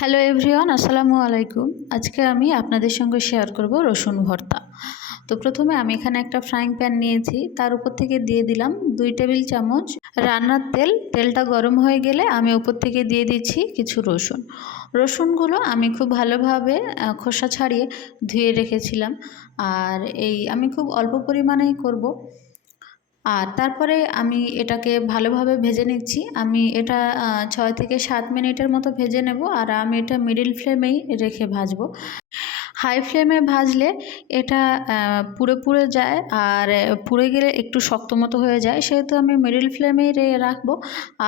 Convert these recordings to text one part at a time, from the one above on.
Hello everyone, আসসালামু আলাইকুম। আজকে আমি আপনাদের সঙ্গে শেয়ার করব রসুন ভর্তা। তো প্রথমে আমি এখানে একটা ফ্রাইং প্যান নিয়েছি, তার উপর থেকে দিয়ে দিলাম 2 টেবিল চামচ রান্নার তেল। তেলটা গরম হয়ে গেলে আমি উপর থেকে দিয়ে দিচ্ছি কিছু রসুন। রসুনগুলো আমি খুব ভালোভাবে খোসা ছাড়িয়ে ধুয়ে রেখেছিলাম। আর আমি খুব অল্প পরিমাণেই করব। আর তারপরে আমি এটাকে ভালোভাবে ভেজে নিচ্ছি। আমি এটা 6 থেকে 7 মিনিটের মতো ভেজে নেব। আর আমি এটা মিডিল ফ্লেমেই রেখে ভাজবো। হাই ফ্লেমে ভাজলে এটা পুড়ে পুড়ে যায়, আর পুড়ে গেলে একটু শক্ত মতো হয়ে যায়, সেহেতু আমি মিডিল ফ্লেমেই রাখবো।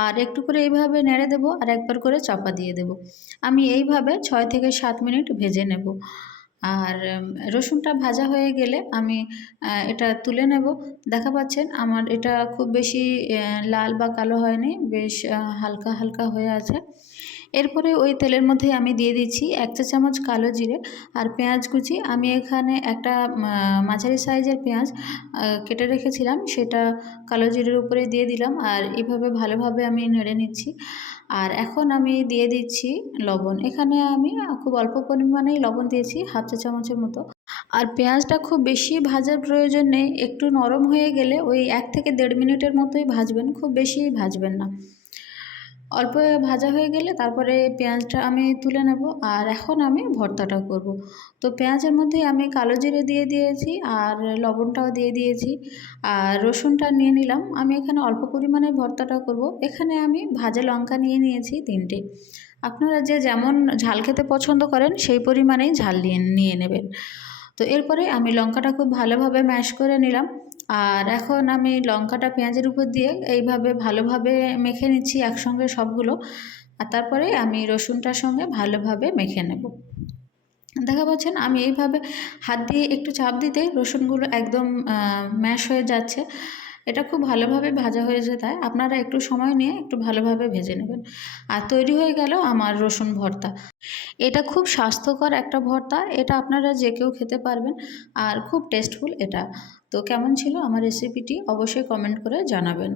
আর একটু করে এইভাবে নেড়ে দেবো আর একবার করে চাপা দিয়ে দেবো। আমি এইভাবে 6 থেকে 7 মিনিট ভেজে নেব। আর রসুনটা ভাজা হয়ে গেলে আমি এটা তুলে নেব। দেখা পাচ্ছেন আমার এটা খুব বেশি লাল বা কালো হয়নি, বেশ হালকা হালকা হয়ে আছে। এরপরে ওই তেলের মধ্যে আমি দিয়ে দিচ্ছি 1 চা চামচ কালো জিরে আর পেঁয়াজ কুচি। আমি এখানে একটা মাঝারি সাইজের পেঁয়াজ কেটে রেখেছিলাম, সেটা কালো জিরের উপরে দিয়ে দিলাম। আর এইভাবে ভালোভাবে আমি নেড়ে নিচ্ছি। আর এখন আমি দিয়ে দিচ্ছি লবণ। এখানে আমি খুব অল্প পরিমাণেই লবণ দিয়েছি, হাফ চা চামচের মতো। আর পেঁয়াজটা খুব বেশি ভাজার প্রয়োজন নেই, একটু নরম হয়ে গেলে ওই 1 থেকে 1.5 মিনিটের মতোই ভাজবেন, খুব বেশি ভাজবেন না। অল্প ভাজা হয়ে গেলে তারপরে পেঁয়াজটা আমি তুলে নেব। আর এখন আমি ভর্তাটা করব। তো পেঁয়াজের মধ্যে আমি কালো জিরে দিয়ে দিয়েছি আর লবণটাও দিয়ে দিয়েছি আর রসুনটা নিয়ে নিলাম। আমি এখানে অল্প পরিমাণে ভর্তাটা করব। এখানে আমি ভাজা লঙ্কা নিয়ে নিয়েছি 3টে। আপনারা যে যেমন ঝাল খেতে পছন্দ করেন সেই পরিমাণেই ঝাল নিয়ে নেবেন। তো এরপরে আমি লঙ্কাটা খুব ভালোভাবে ম্যাশ করে নিলাম। আর এখন আমি লঙ্কাটা পেঁয়াজের উপর দিয়ে এইভাবে ভালোভাবে মেখে নিচ্ছি একসঙ্গে সবগুলো। আর তারপরে আমি রসুনটার সঙ্গে ভালোভাবে মেখে নেব। দেখা পাচ্ছেন আমি এইভাবে হাত দিয়ে একটু চাপ দিতেই রসুনগুলো একদম ম্যাশ হয়ে যাচ্ছে। এটা খুব ভালোভাবে ভাজা হয়েছে, তাই আপনারা একটু সময় নিয়ে একটু ভালোভাবে ভেজে নেবেন। আর তৈরি হয়ে গেল আমার রসুন ভর্তা। এটা খুব স্বাস্থ্যকর একটা ভর্তা, এটা আপনারা যে কেউ খেতে পারবেন আর খুব টেস্টফুল এটা। তো কেমন ছিল আমার রেসিপিটি অবশ্যই কমেন্ট করে জানাবেন।